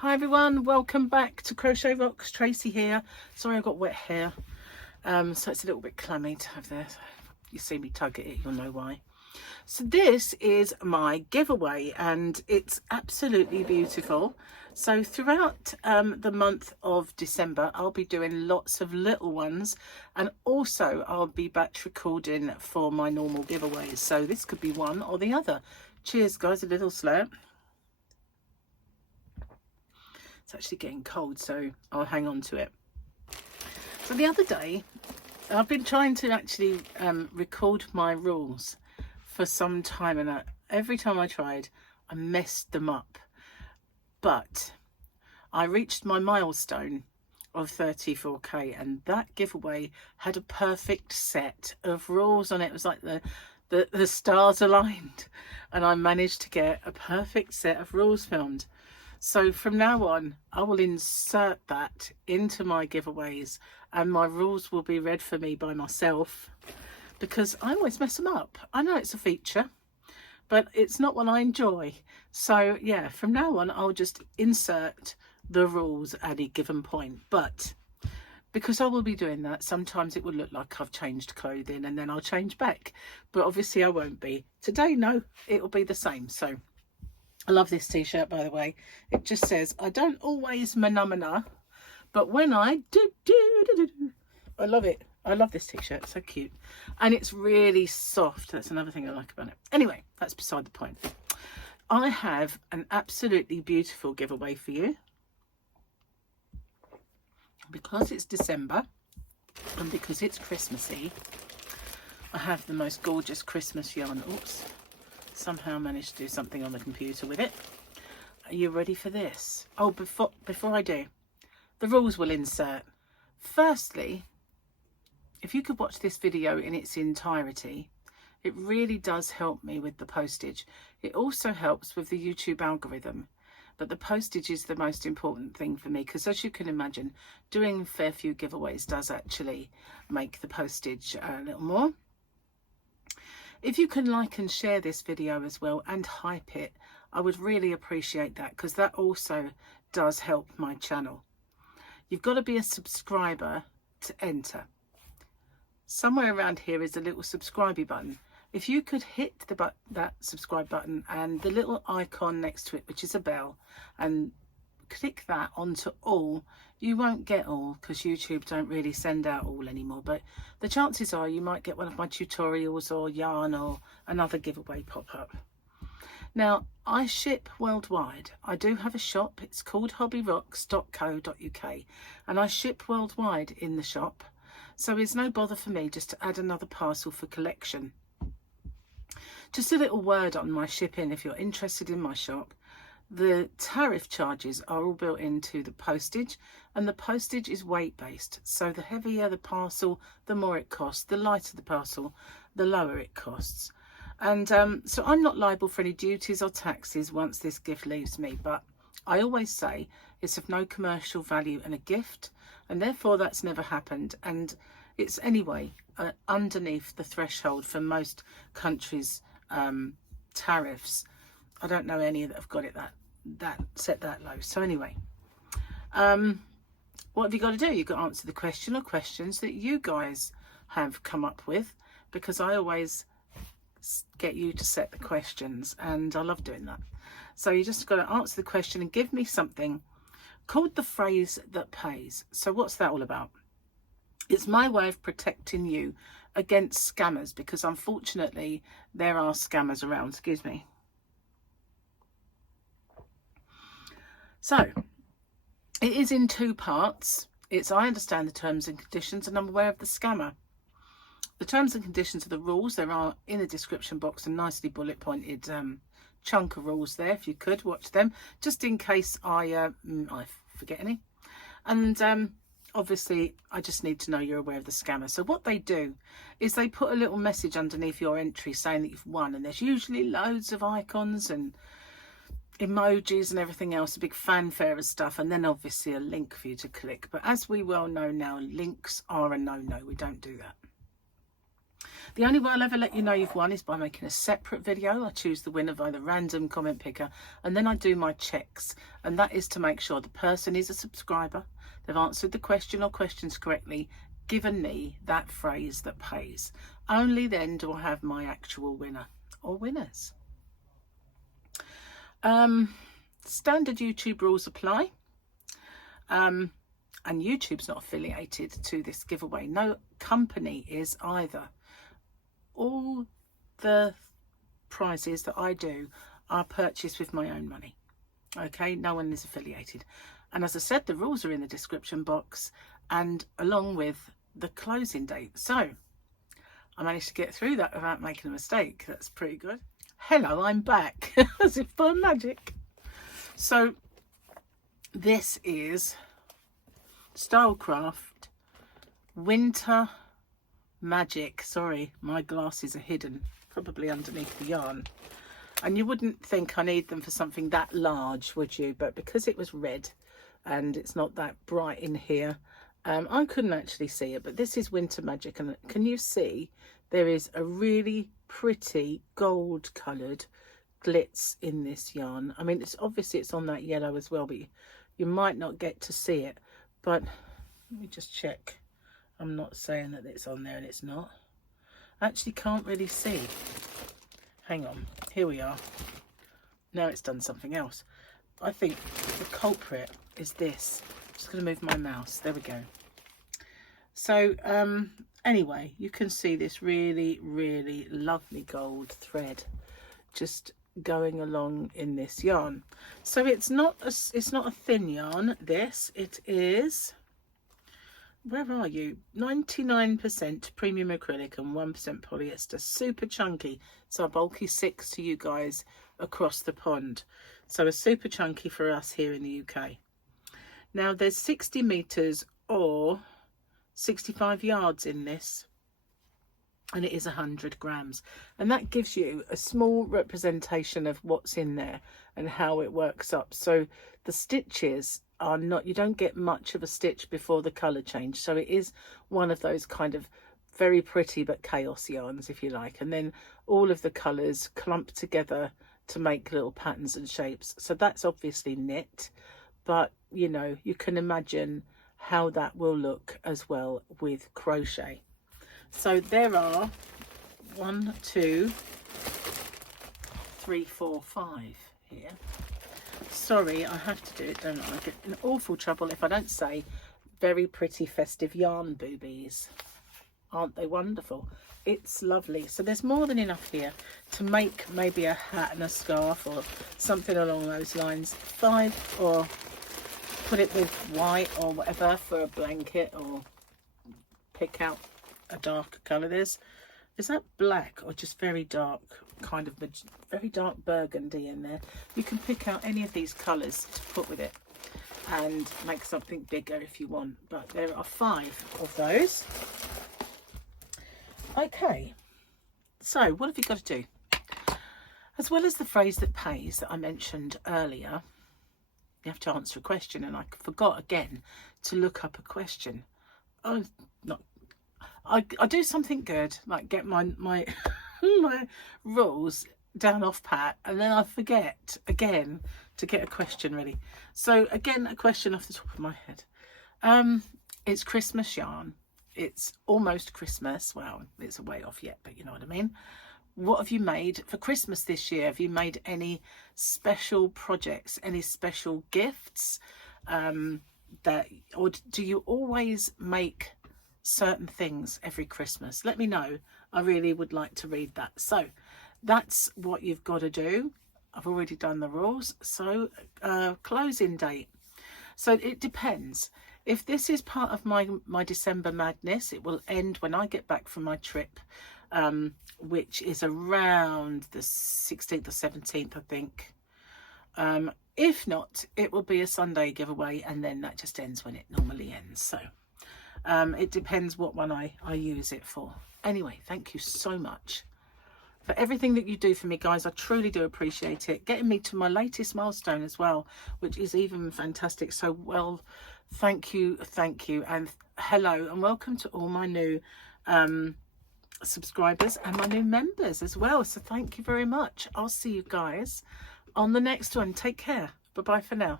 Hi everyone, welcome back to Crochet Rocks. Tracy here. Sorry I got wet hair, so it's a little bit clammy to have this. You see me tug at it, you'll know why. So this is my giveaway and it's absolutely beautiful. So throughout the month of December, I'll be doing lots of little ones, and also I'll be batch recording for my normal giveaways. So this could be one or the other. Cheers guys, a little slurp. It's actually getting cold, so I'll hang on to it. So the other day, I've been trying to actually record my rules for some time, and every time I tried, I messed them up. But I reached my milestone of 34k, and that giveaway had a perfect set of rules on it. It was like the stars aligned, and I managed to get a perfect set of rules filmed. So from now on, I will insert that into my giveaways, and my rules will be read for me by myself, because I always mess them up. I know it's a feature, but it's not one I enjoy. So yeah, from now on, I'll just insert the rules at any given point. But because I will be doing that, sometimes it will look like I've changed clothing and then I'll change back. But obviously I won't be. Today, no, it will be the same. So I love this t-shirt, by the way. It just says, I don't always manamana, but when I do. I love it. I love this t-shirt. It's so cute. And it's really soft. That's another thing I like about it. Anyway, that's beside the point. I have an absolutely beautiful giveaway for you. Because it's December and because it's Christmassy, I have the most gorgeous Christmas yarn. Oops. Somehow managed to do something on the computer with it. Are you ready for this? Oh, before I do, the rules will insert. Firstly, if you could watch this video in its entirety, it really does help me with the postage. It also helps with the YouTube algorithm, but the postage is the most important thing for me, because as you can imagine, doing a fair few giveaways does actually make the postage a little more. If you can like and share this video as well and hype it, I would really appreciate that, because that also does help my channel. You've got to be a subscriber to enter. Somewhere around here is a little subscribe button. If you could hit that subscribe button and the little icon next to it, which is a bell, and click that onto all. You won't get all, because YouTube don't really send out all anymore, but the chances are you might get one of my tutorials or yarn or another giveaway pop up. Now, I ship worldwide. I do have a shop. It's called hobbyrocks.co.uk, and I ship worldwide in the shop, so it's no bother for me just to add another parcel for collection. Just a little word on my shipping if you're interested in my shop. The tariff charges are all built into the postage, and the postage is weight based. So the heavier the parcel, the more it costs. The lighter the parcel, the lower it costs. And so I'm not liable for any duties or taxes once this gift leaves me. But I always say it's of no commercial value and a gift, and therefore that's never happened. And it's anyway underneath the threshold for most countries' tariffs. I don't know any that have got it that set that low. So anyway, what have you got to do? You've got to answer the question or questions that you guys have come up with, because I always get you to set the questions, and I love doing that. So you just got to answer the question and give me something called the phrase that pays. So what's that all about? It's my way of protecting you against scammers, because unfortunately there are scammers around. Excuse me. So it is in two parts. It's I understand the terms and conditions, and I'm aware of the scammer. The terms and conditions are the rules. There are in the description box a nicely bullet pointed chunk of rules there. If you could watch them, just in case I forget any. And obviously I just need to know you're aware of the scammer. So what they do is they put a little message underneath your entry saying that you've won, and there's usually loads of icons and emojis and everything else, a big fanfare of stuff, and then obviously a link for you to click. But as we well know now, links are a no-no. We don't do that. The only way I'll ever let you know you've won is by making a separate video. I choose the winner by the random comment picker, and then I do my checks, and that is to make sure the person is a subscriber, they've answered the question or questions correctly, given me that phrase that pays. Only then do I have my actual winner or winners. Standard YouTube rules apply. And YouTube's not affiliated to this giveaway. No company is either. All the prizes that I do are purchased with my own money. Okay, no one is affiliated. And as I said, the rules are in the description box, and along with the closing date. So I managed to get through that without making a mistake. That's pretty good. Hello, I'm back, as if by magic. So this is Stylecraft Winter Magic. Sorry, my glasses are hidden, probably underneath the yarn. And you wouldn't think I need them for something that large, would you? But because it was red and it's not that bright in here, I couldn't actually see it. But this is Winter Magic, and can you see there is a really pretty gold coloured glitz in this yarn. I mean, it's obviously it's on that yellow as well, but you might not get to see it. But let me just check. I'm not saying that it's on there and it's not. I actually can't really see. Hang on, here we are. Now it's done something else. I think the culprit is this. I'm just going to move my mouse. There we go. So anyway, you can see this really, really lovely gold thread just going along in this yarn. So it's not a thin yarn. This, it is, where are you, 99% premium acrylic and 1% polyester. Super chunky. So a bulky 6 to you guys across the pond. So a super chunky for us here in the UK. Now there's 60 meters or 65 yards in this, and it is 100 grams, and that gives you a small representation of what's in there and how it works up. So the stitches are not, you don't get much of a stitch before the color change, so it is one of those kind of very pretty but chaos yarns, if you like, and then all of the colors clump together to make little patterns and shapes. So that's obviously knit, but you know, you can imagine how that will look as well with crochet. So there are 1, 2, 3, 4, 5 here. Sorry, I have to do it, don't I? I get in awful trouble if I don't say very pretty festive yarn boobies. Aren't they wonderful? It's lovely. So there's more than enough here to make maybe a hat and a scarf or something along those lines. 5, or put it with white or whatever for a blanket, or pick out a darker colour. Is that black or just very dark, kind of very dark burgundy in there? You can pick out any of these colours to put with it and make something bigger if you want, but there are 5 of those. Okay, so what have you got to do? As well as the phrase that pays that I mentioned earlier, you have to answer a question, and I forgot again to look up a question. Oh, not. I do something good, like get my my rules down off pat, and then I forget again to get a question ready. So again, a question off the top of my head. It's Christmas yarn. It's almost Christmas. Well, it's a way off yet, but you know what I mean. What have you made for Christmas this year? Have you made any special projects, any special gifts? Or do you always make certain things every Christmas? Let me know. I really would like to read that. So that's what you've got to do. I've already done the rules. So closing date. So it depends. If this is part of my December madness, it will end when I get back from my trip, which is around the 16th or 17th, I think. If not, it will be a Sunday giveaway, and then that just ends when it normally ends. So it depends what one I use it for. Anyway, thank you so much for everything that you do for me, guys. I truly do appreciate it. Getting me to my latest milestone as well, which is even fantastic. So, well, thank you, and hello, and welcome to all my new subscribers and my new members as well. So thank you very much. I'll see you guys on the next one. Take care. Bye bye for now.